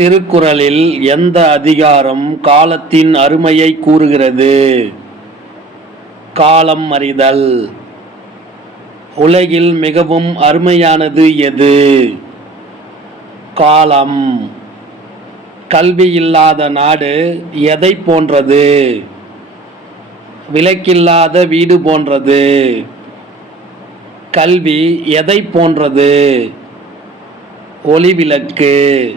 திருக்குறளில் எந்த அதிகாரம் காலத்தின் அருமையை கூறுகிறது? காலம் அறிதல். உலகில் மிகவும் அருமையானது எது? காலம். கல்வி இல்லாத நாடு எதை போன்றது? விலக்கில்லாத வீடு போன்றது? கல்வி எதை போன்றது? ஒளிவிளக்கு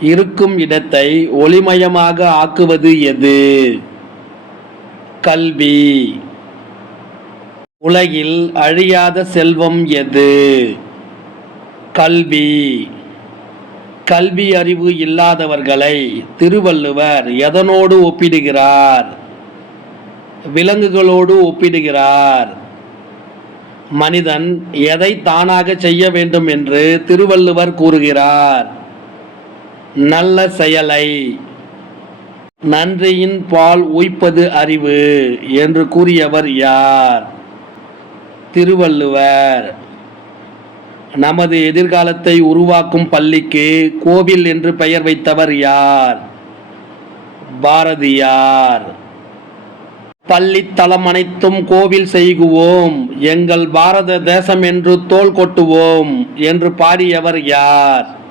இருக்கும் இடத்தை ஒளிமயமாக ஆக்குவது எது? கல்வி. உலகில் அழியாத செல்வம் எது? கல்வி. கல்வி அறிவு இல்லாதவர்களை திருவள்ளுவர் எதனோடு ஒப்பிடுகிறார்? விலங்குகளோடு ஒப்பிடுகிறார். மனிதன் எதை தானாக செய்ய வேண்டும் என்று திருவள்ளுவர் கூறுகிறார். நல்ல செயலை. நன்றியின் பால் உய்ப்பது அறிவு என்று கூறியவர் யார்? திருவள்ளுவர். நமது எதிர்காலத்தை உருவாக்கும் பள்ளிக்கு கோவில் என்று பெயர் வைத்தவர் யார்? பாரதியார். பள்ளி அனைத்தும் கோவில் செய்குவோம். எங்கள் பாரத தேசம் என்று தோள் கொட்டுவோம் என்று பாடியவர் யார்?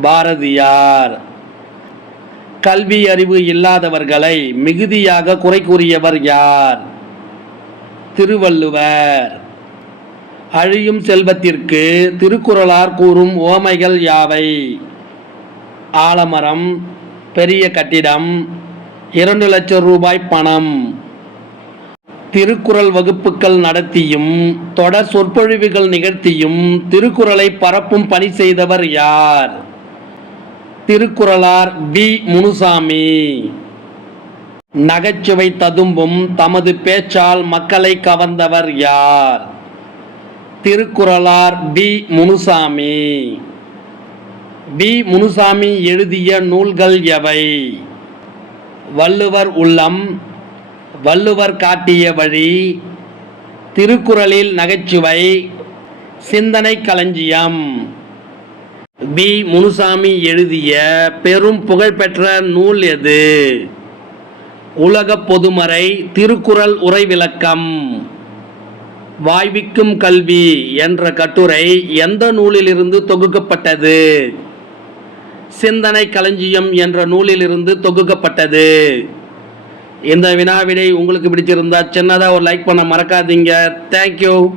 பாரதியார். கல்வி அறிவு இல்லாதவர்களை மிகுதியாக குறை கூறியவர் யார்? திருவள்ளுவர். அழியும் செல்வத்திற்கு திருக்குறளார் கூறும் ஓமைகள் யாவை? ஆலமரம் பெரிய கட்டிடம் இரண்டு லட்சம் ரூபாய் பணம். திருக்குறள் வகுப்புகள் நடத்தியும் தொடர் சொற்பொழிவுகள் நிகழ்த்தியும் திருக்குறளை பரப்பும் பணி செய்தவர் யார்? திருக்குறளார் வி. முனுசாமி. நகைச்சுவை ததும்பும் தமது பேச்சால் மக்களை கவர்ந்தவர் யார்? திருக்குறளார் பி முனுசாமி. பி முனுசாமி எழுதிய நூல்கள் எவை? வள்ளுவர் உள்ளம் வள்ளுவர் காட்டிய வழி திருக்குறளில் நகைச்சுவை சிந்தனை களஞ்சியம். பி முனுசாமி எழுதிய பெரும் புகழ்பெற்ற நூல் எது? உலக பொதுமறை திருக்குறள் உரை விளக்கம் வாய்விக்கும் கல்வி என்ற கட்டுரை எந்த நூலிலிருந்து தொகுக்கப்பட்டது? சிந்தனை களஞ்சியம் என்ற நூலிலிருந்து தொகுக்கப்பட்டது. இந்த வினாவிடை உங்களுக்கு பிடிச்சிருந்தா சின்னதாக ஒரு லைக் பண்ண மறக்காதீங்க. தேங்க்யூ